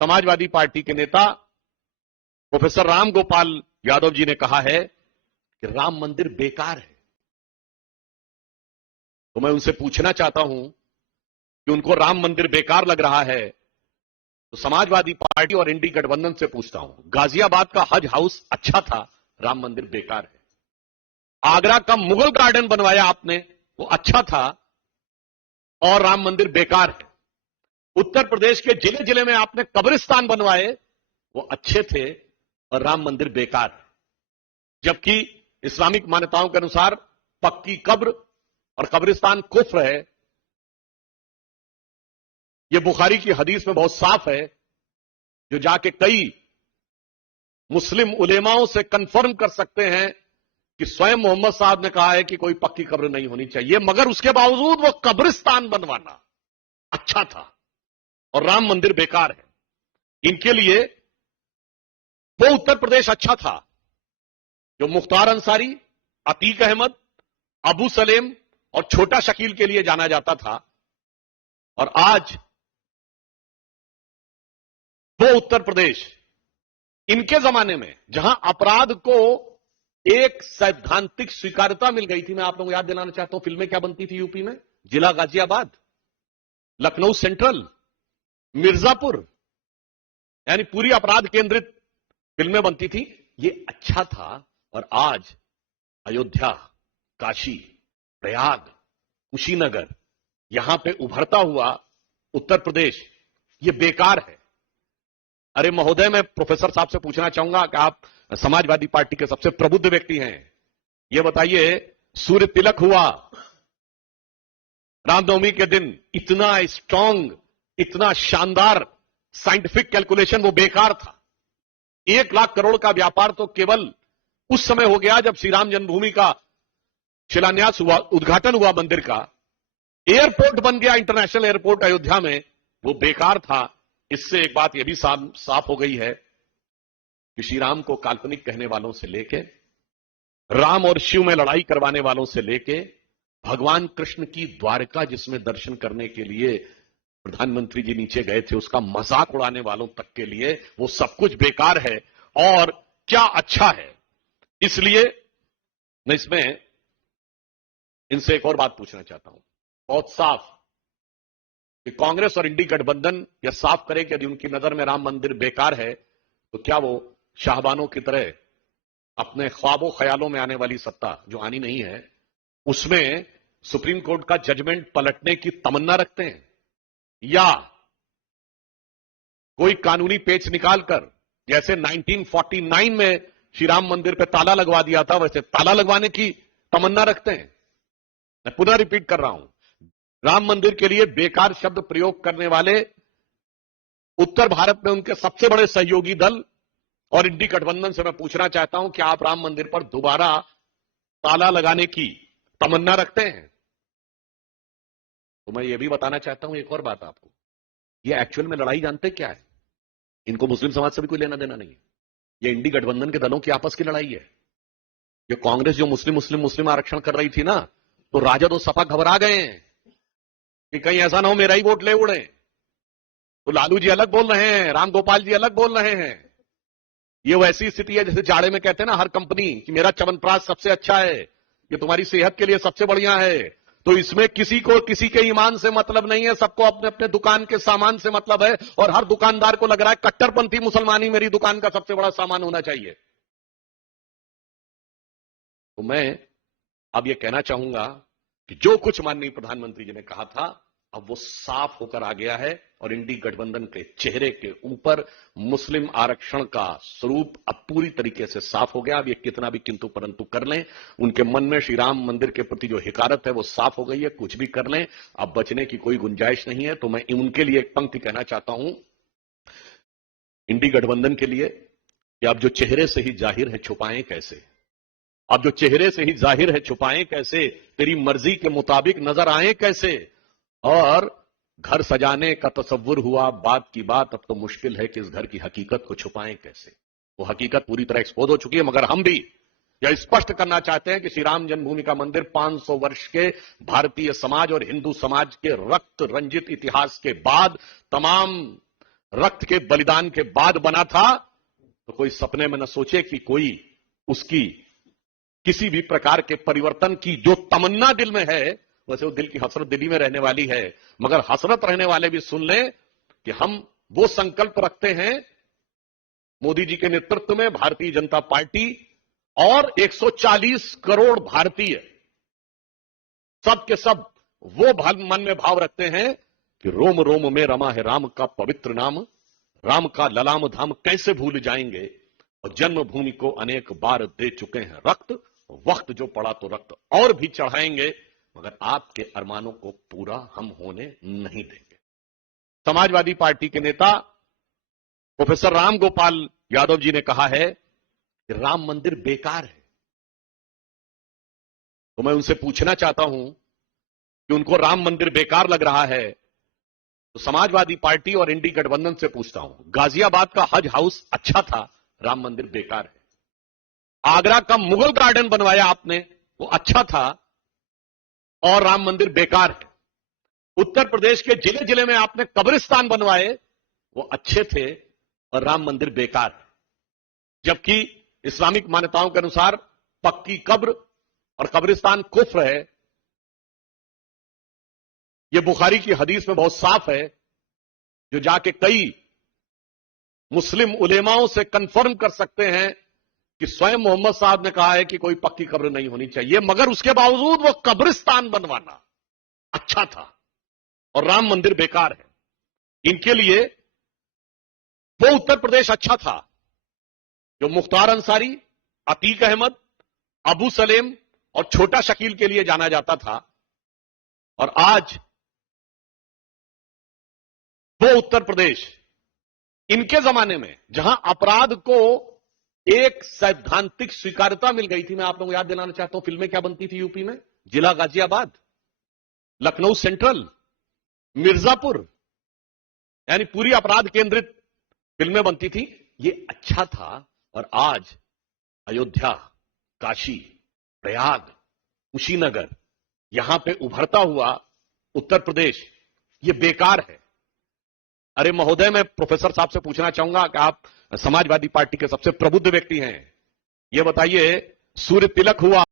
Samajwadi party के नेता professor Ram Gopal Yadav ji ने कहा है कि राम मंदिर बेकार है। तो मैं उनसे पूछना चाहता हूं कि उनको राम मंदिर बेकार लग रहा है तो समाजवादी पार्टी और इंडी गठबंधन से पूछता हूं, गाजियाबाद का हज हाउस अच्छा था, राम मंदिर बेकार है। आगरा का मुगल गार्डन बनवाया आपने, वो अच्छा था और राम मंदिर बेकार है। उत्तर प्रदेश के जिले जिले में आपने कब्रिस्तान बनवाए, वो अच्छे थे और राम मंदिर बेकार है। जबकि इस्लामिक मान्यताओं के अनुसार पक्की कब्र और कब्रिस्तान कुफ्र है। यह बुखारी की हदीस में बहुत साफ है, जो जाके कई मुस्लिम उलेमाओं से कंफर्म कर सकते हैं कि स्वयं मोहम्मद साहब ने कहा है कि कोई पक्की कब्र नहीं होनी चाहिए, मगर उसके बावजूद वो कब्रिस्तान बनवाना अच्छा था और राम मंदिर बेकार है। इनके लिए वो उत्तर प्रदेश अच्छा था जो मुख्तार अंसारी, अतीक अहमद, अबू सलेम और छोटा शकील के लिए जाना जाता था, और आज वो उत्तर प्रदेश इनके जमाने में जहां अपराध को एक सैद्धांतिक स्वीकार्यता मिल गई थी। मैं आप लोगों को याद दिलाना चाहता हूं, फिल्में क्या बनती थी यूपी में, जिला गाजियाबाद, लखनऊ सेंट्रल, मिर्जापुर, यानी पूरी अपराध केंद्रित फिल्में बनती थी। ये अच्छा था। और आज अयोध्या, काशी, प्रयाग, कुशीनगर, यहां पे उभरता हुआ उत्तर प्रदेश ये बेकार है। अरे महोदय, मैं प्रोफेसर साहब से पूछना चाहूंगा कि आप समाजवादी पार्टी के सबसे प्रबुद्ध व्यक्ति हैं, ये बताइए, सूर्य तिलक हुआ रामनवमी के दिन, इतना स्ट्रांग, इतना शानदार साइंटिफिक कैलकुलेशन, वो बेकार था। 1 लाख करोड़ का व्यापार तो केवल उस समय हो गया जब श्री राम जन्मभूमि का शिलान्यास हुआ, उद्घाटन हुआ मंदिर का। एयरपोर्ट बन गया, इंटरनेशनल एयरपोर्ट अयोध्या में, वो बेकार था। इससे एक बात यह भी साफ हो गई है कि श्री राम को काल्पनिक कहने वालों से लेके, राम और शिव में लड़ाई करवाने वालों से लेके, भगवान कृष्ण की द्वारका जिसमें दर्शन करने के लिए प्रधानमंत्री जी नीचे गए थे, उसका मजाक उड़ाने वालों तक के लिए वो सब कुछ बेकार है। और क्या अच्छा है। इसलिए मैं इसमें इनसे एक और बात पूछना चाहता हूं, बहुत साफ, कि कांग्रेस और इंडी गठबंधन यह साफ करे कि यदि उनकी नजर में राम मंदिर बेकार है तो क्या वो शाहबानों की तरह अपने ख्वाबों ख्यालों में आने वाली सत्ता जो आनी नहीं है, उसमें सुप्रीम कोर्ट का जजमेंट पलटने की तमन्ना रखते हैं, या कोई कानूनी पेच निकालकर जैसे 1949 में श्री राम मंदिर पे ताला लगवा दिया था, वैसे ताला लगवाने की तमन्ना रखते हैं। मैं पुनः रिपीट कर रहा हूं, राम मंदिर के लिए बेकार शब्द प्रयोग करने वाले उत्तर भारत में उनके सबसे बड़े सहयोगी दल और इंडी गठबंधन से मैं पूछना चाहता हूं कि आप राम मंदिर पर दोबारा ताला लगाने की तमन्ना रखते हैं? तो मैं यह भी बताना चाहता हूं एक और बात आपको, ये एक्चुअल में लड़ाई जानते क्या है? इनको मुस्लिम समाज से भी कोई लेना देना नहीं है। ये इंडी गठबंधन के दलों की आपस की लड़ाई है। ये कांग्रेस जो मुस्लिम आरक्षण कर रही थी ना, तो राजद और सपा घबरा गए हैं कि कहीं ऐसा ना हो मेरा ही वोट ले उड़े। तो लालू जी अलग बोल रहे हैं, राम गोपाल जी अलग बोल रहे हैं। ये वैसी स्थिति है जैसे जाड़े में कहते हैं ना हर कंपनी कि मेरा च्यवनप्राश सबसे अच्छा है, ये तुम्हारी सेहत के लिए सबसे बढ़िया है। तो इसमें किसी को किसी के ईमान से मतलब नहीं है, सबको अपने अपने दुकान के सामान से मतलब है। और हर दुकानदार को लग रहा है कट्टरपंथी मुसलमान ही मेरी दुकान का सबसे बड़ा सामान होना चाहिए। तो मैं अब यह कहना चाहूंगा कि जो कुछ माननीय प्रधानमंत्री जी ने कहा था, अब वो साफ होकर आ गया है और इंडी गठबंधन के चेहरे के ऊपर मुस्लिम आरक्षण का स्वरूप अब पूरी तरीके से साफ हो गया। अब ये कितना भी किंतु परंतु कर लें, उनके मन में श्री राम मंदिर के प्रति जो हिकारत है वो साफ हो गई है। कुछ भी कर लें, अब बचने की कोई गुंजाइश नहीं है। तो मैं उनके लिए एक पंक्ति कहना चाहता हूं, इंडी गठबंधन के लिए, कि अब जो चेहरे से ही जाहिर है छुपाएं कैसे, अब जो चेहरे से ही जाहिर है छुपाएं कैसे, तेरी मर्जी के मुताबिक नजर आए कैसे। और घर सजाने का तसव्वुर हुआ बात की बात, अब तो मुश्किल है कि इस घर की हकीकत को छुपाएं कैसे। वो हकीकत पूरी तरह एक्सपोज हो चुकी है, मगर हम भी यह स्पष्ट करना चाहते हैं कि श्री राम जन्मभूमि का मंदिर 500 वर्ष के भारतीय समाज और हिंदू समाज के रक्त रंजित इतिहास के बाद तमाम रक्त के बलिदान के बाद बना था, तो कोई सपने में न सोचे कि कोई उसकी किसी भी प्रकार के परिवर्तन की जो तमन्ना दिल में है, वैसे वो दिल की हसरत दिल्ली में रहने वाली है, मगर हसरत रहने वाले भी सुन लें कि हम वो संकल्प रखते हैं मोदी जी के नेतृत्व में भारतीय जनता पार्टी और 140 करोड़ भारतीय सब के सब वो मन में भाव रखते हैं कि रोम रोम में रमा है राम का पवित्र नाम, राम का ललाम धाम कैसे भूल जाएंगे, और जन्मभूमि को अनेक बार दे चुके हैं रक्त, वक्त जो पड़ा तो रक्त और भी चढ़ाएंगे, मगर आपके अरमानों को पूरा हम होने नहीं देंगे। समाजवादी पार्टी के नेता प्रोफेसर राम गोपाल यादव जी ने कहा है कि राम मंदिर बेकार है। तो मैं उनसे पूछना चाहता हूं कि उनको राम मंदिर बेकार लग रहा है, तो समाजवादी पार्टी और इंडी गठबंधन से पूछता हूं, गाजियाबाद का हज हाउस अच्छा था, राम मंदिर बेकार है। आगरा का मुगल गार्डन बनवाया आपने, वो अच्छा था और राम मंदिर बेकार है। उत्तर प्रदेश के जिले जिले में आपने कब्रिस्तान बनवाए, वो अच्छे थे और राम मंदिर बेकार है। जबकि इस्लामिक मान्यताओं के अनुसार पक्की कब्र और कब्रिस्तान कुफ्र है। यह बुखारी की हदीस में बहुत साफ है, जो जाके कई मुस्लिम उलेमाओं से कंफर्म कर सकते हैं कि स्वयं मोहम्मद साहब ने कहा है कि कोई पक्की कब्र नहीं होनी चाहिए, मगर उसके बावजूद वो कब्रिस्तान बनवाना अच्छा था और राम मंदिर बेकार है। इनके लिए वो उत्तर प्रदेश अच्छा था जो मुख्तार अंसारी, अतीक अहमद, अबू सलेम और छोटा शकील के लिए जाना जाता था, और आज वो उत्तर प्रदेश इनके जमाने में जहां अपराध को एक सैद्धांतिक स्वीकार्यता मिल गई थी। मैं आप लोगों को याद दिलाना चाहता हूं, फिल्में क्या बनती थी यूपी में, जिला गाजियाबाद, लखनऊ सेंट्रल, मिर्जापुर, यानी पूरी अपराध केंद्रित फिल्में बनती थी। ये अच्छा था, और आज अयोध्या, काशी, प्रयाग, कुशीनगर, यहां पे उभरता हुआ उत्तर प्रदेश ये बेकार है। अरे महोदय, मैं प्रोफेसर साहब से पूछना चाहूंगा कि आप समाजवादी पार्टी के सबसे प्रबुद्ध व्यक्ति हैं, ये बताइए, सूर्य तिलक हुआ